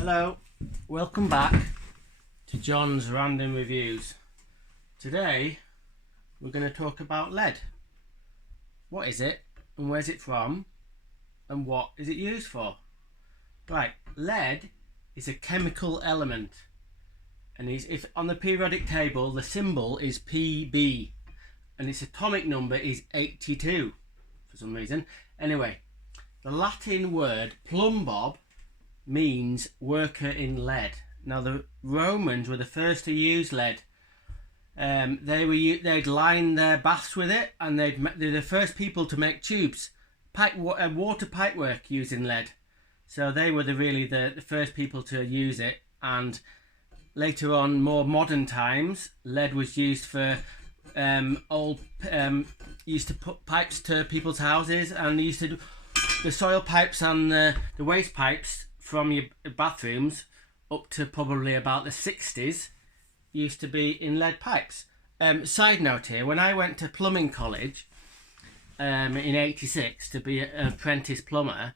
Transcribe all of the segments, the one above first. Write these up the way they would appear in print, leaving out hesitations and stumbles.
Hello, welcome back to John's Random Reviews. Today we're going to talk about lead. What is it and where's it from and what is it used for? Right, lead is a chemical element and if on the periodic table the symbol is Pb and its atomic number is 82 for some reason. Anyway, the Latin word plumbob means worker in lead. Now the Romans were the first to use lead. They'd line their baths with it, and they're the first people to make tubes, water pipe work using lead. So they were really the first people to use it. And later on, more modern times, lead was used for used to put pipes to people's houses, and they used to do the soil pipes and the waste pipes from your bathrooms up to probably about the 60s used to be in lead pipes. Side note here, when I went to plumbing college in 86 to be an apprentice plumber,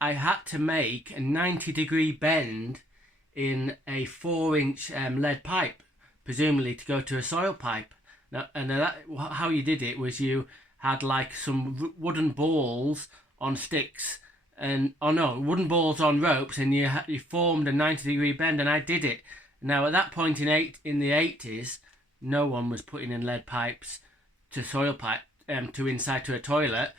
I had to make a 90-degree bend in a 4-inch lead pipe, presumably to go to a soil pipe. Now, and how you did it was you had like some wooden balls on sticks, and wooden balls on ropes, and you formed a 90-degree bend, and I did it. Now at that point in the 80s, no one was putting in lead pipes to soil pipe to inside to a toilet,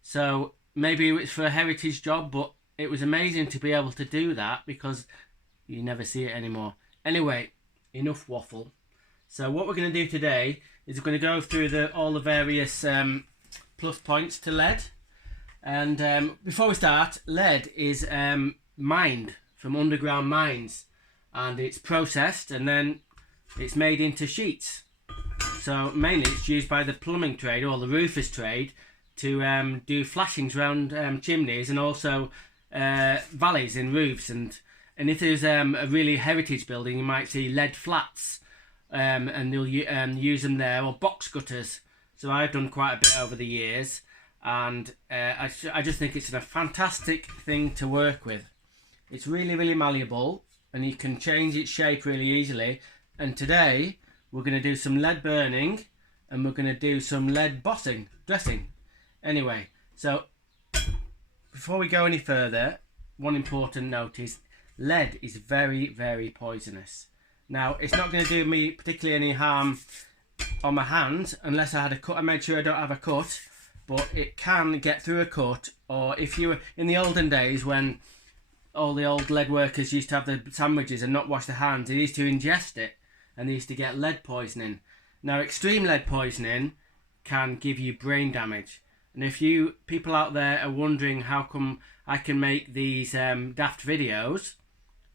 so maybe it was for a heritage job, but it was amazing to be able to do that because you never see it anymore. Anyway, enough waffle. So what we're going to do today is we're going to go through all the various plus points to lead. And before we start, lead is mined from underground mines, and it's processed and then it's made into sheets. So mainly it's used by the plumbing trade or the roofers trade to do flashings around chimneys and also valleys in roofs. And if there's a really heritage building, you might see lead flats, and they'll use them there, or box gutters. So I've done quite a bit over the years. And I just think it's a fantastic thing to work with. It's really, really malleable, and you can change its shape really easily. And today we're going to do some lead burning, and we're going to do some lead dressing. Anyway, so before we go any further, one important note is lead is very, very poisonous. Now, it's not going to do me particularly any harm on my hands unless I had a cut. I made sure I don't have a cut. But it can get through a cut, or if you were in the olden days when all the old lead workers used to have the sandwiches and not wash their hands, they used to ingest it and they used to get lead poisoning. Now, extreme lead poisoning can give you brain damage. And if you people out there are wondering how come I can make these daft videos,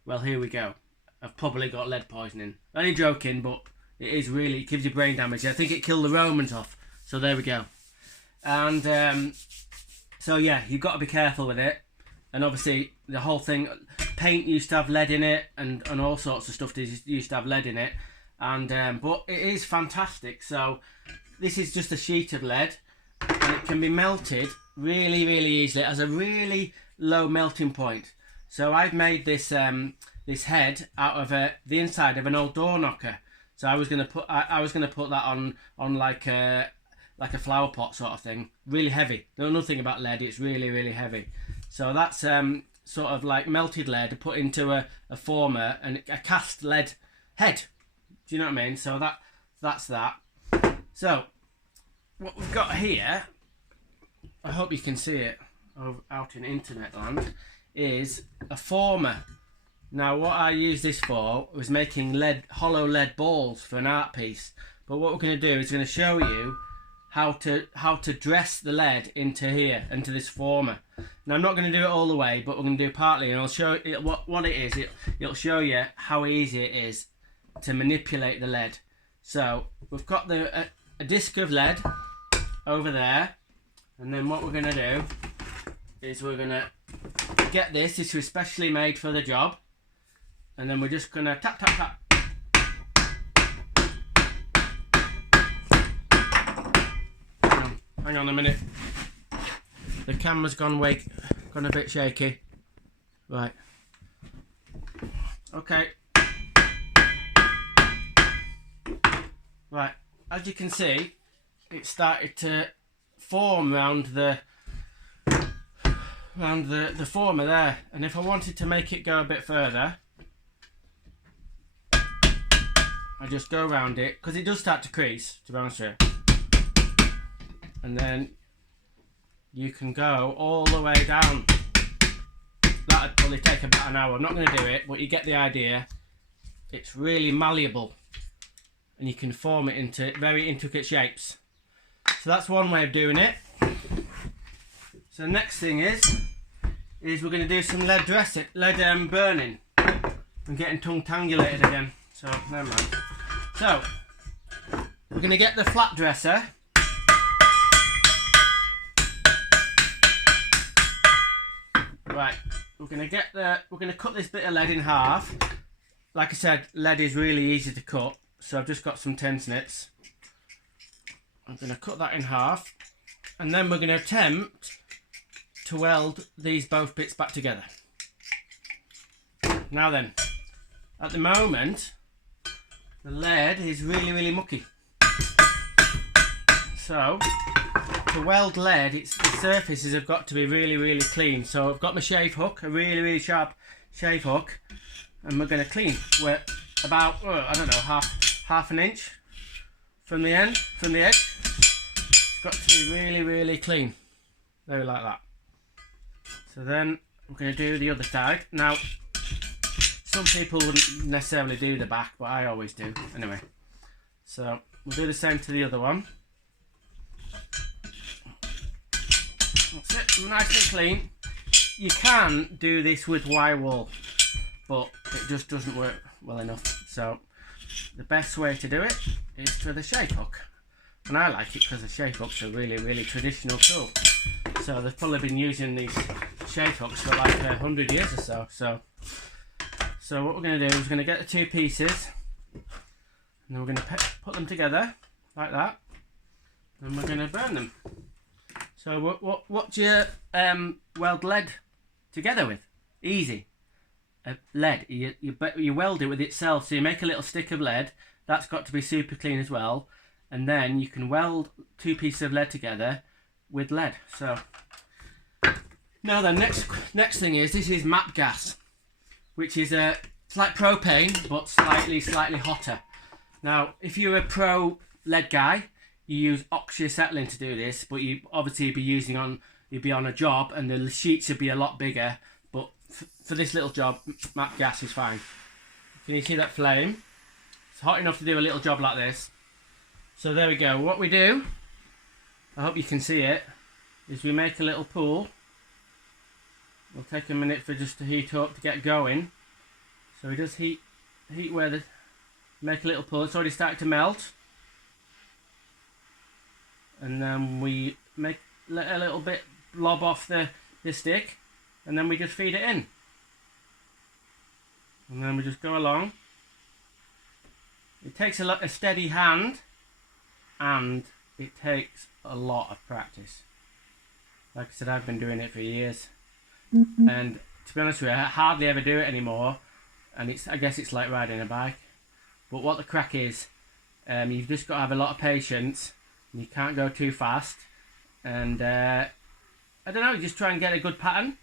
well, here we go. I've probably got lead poisoning. Only joking, but it gives you brain damage. I think it killed the Romans off. So there we go. And so yeah, you've got to be careful with it. And obviously the whole thing, paint used to have lead in it, and all sorts of stuff used to have lead in it. And but it is fantastic. So this is just a sheet of lead, and it can be melted really, really easily. It has a really low melting point. So I've made this this head out of the inside of an old door knocker. So I was gonna put that on like a flower pot sort of thing, really heavy. Know nothing about lead, it's really, really heavy. So that's sort of like melted lead put into a former and a cast lead head. Do you know what I mean? So that's that. So what we've got here, I hope you can see it out in internet land, is a former. Now what I used this for was making hollow lead balls for an art piece. But what we're going to do is going to show you how to dress the lead into this former. Now I'm not going to do it all the way, but we're going to do partly, and I'll show you what it is. It'll show you how easy it is to manipulate the lead. So we've got a disc of lead over there, and then what we're going to do is we're going to get this. This was specially made for the job, and then we're just going to tap, tap, tap. Hang on a minute. The camera's gone a bit shaky. Right. Okay. Right, as you can see, it started to form around the former there, and if I wanted to make it go a bit further, I just go around it, because it does start to crease, to be honest with you, and then you can go all the way down. That'd probably take about an hour. I'm not going to do it, but you get the idea. It's really malleable, and you can form it into very intricate shapes. So that's one way of doing it. So the next thing is we're going to do some lead burning. I'm getting tongue-tangulated again, so never mind. So we're going to get the flat dresser. Right, we're going to cut this bit of lead in half. Like I said, lead is really easy to cut, so I've just got some tin snips. I'm going to cut that in half, and then we're going to attempt to weld these both bits back together. Now then, at the moment, the lead is really mucky. So, to weld lead, the surfaces have got to be really clean. So I've got my shave hook, a really sharp shave hook, and we're going to clean. We're about, I don't know, half an inch from the edge. It's got to be really clean. Very like that. So then we're going to do the other side. Now, some people wouldn't necessarily do the back, but I always do. Anyway, so we'll do the same to the other one. That's it, nice and clean. You can do this with wire wool, but it just doesn't work well enough. So the best way to do it is with a shave hook. And I like it because the shave hook's a really traditional tool. So they've probably been using these shave hooks for like 100 years or so. So what we're going to do is we're going to get the two pieces, and then we're going to put them together like that, and we're going to burn them. So what do you weld lead together with? Easy. Lead. You weld it with itself. So you make a little stick of lead. That's got to be super clean as well. And then you can weld two pieces of lead together with lead. So now the next thing is, this is MAP gas, which is it's like propane but slightly hotter. Now if you're a pro lead guy, you use oxyacetylene to do this, but you obviously you'd be on a job and the sheets would be a lot bigger, but for this little job, MAP gas is fine. Can you see that flame? It's hot enough to do a little job like this. So there we go. What we do, I hope you can see it, is we make a little pool. It'll take a minute for just to heat up to get going. So we just heat where make a little pool. It's already started to melt. And then we let a little bit blob off the stick, and then we just feed it in. And then we just go along. It takes a steady hand, and it takes a lot of practice. Like I said, I've been doing it for years. And to be honest with you, I hardly ever do it anymore. And I guess it's like riding a bike. But what the crack is, you've just got to have a lot of patience. You can't go too fast, and I don't know, just try and get a good pattern.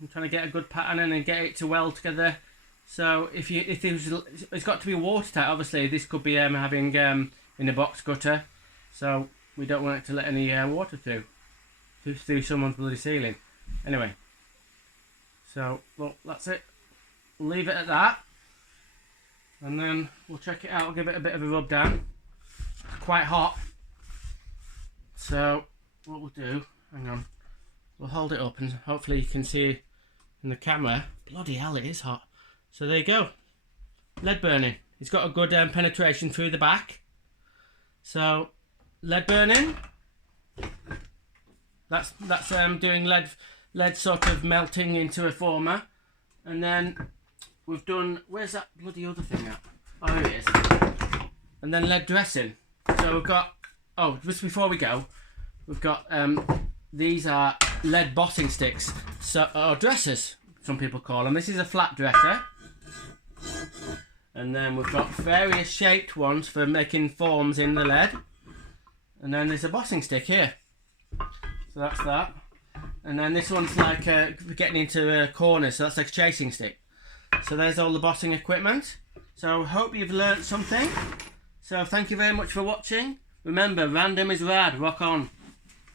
I'm trying to get a good pattern and then get it to weld together. So it's got to be watertight. Obviously, this could be having in a box gutter, so we don't want it to let any water through someone's bloody ceiling. Anyway, so look, that's it. We'll leave it at that, and then we'll check it out. I'll give it a bit of a rub down. Quite hot, so what we'll do, hang on, we'll hold it up and hopefully you can see in the camera. Bloody hell, it is hot. So there you go, lead burning. It's got a good penetration through the back. So lead burning, that's doing lead sort of melting into a former. And then we've done, where's that bloody other thing at? Oh, here it is. And then lead dressing. So we've got, oh, just before we go, we've got, these are lead bossing sticks, so, or dressers, some people call them. This is a flat dresser. And then we've got various shaped ones for making forms in the lead. And then there's a bossing stick here. So that's that. And then this one's like getting into corners, so that's like a chasing stick. So there's all the bossing equipment. So hope you've learnt something. So thank you very much for watching. Remember, random is rad. Rock on.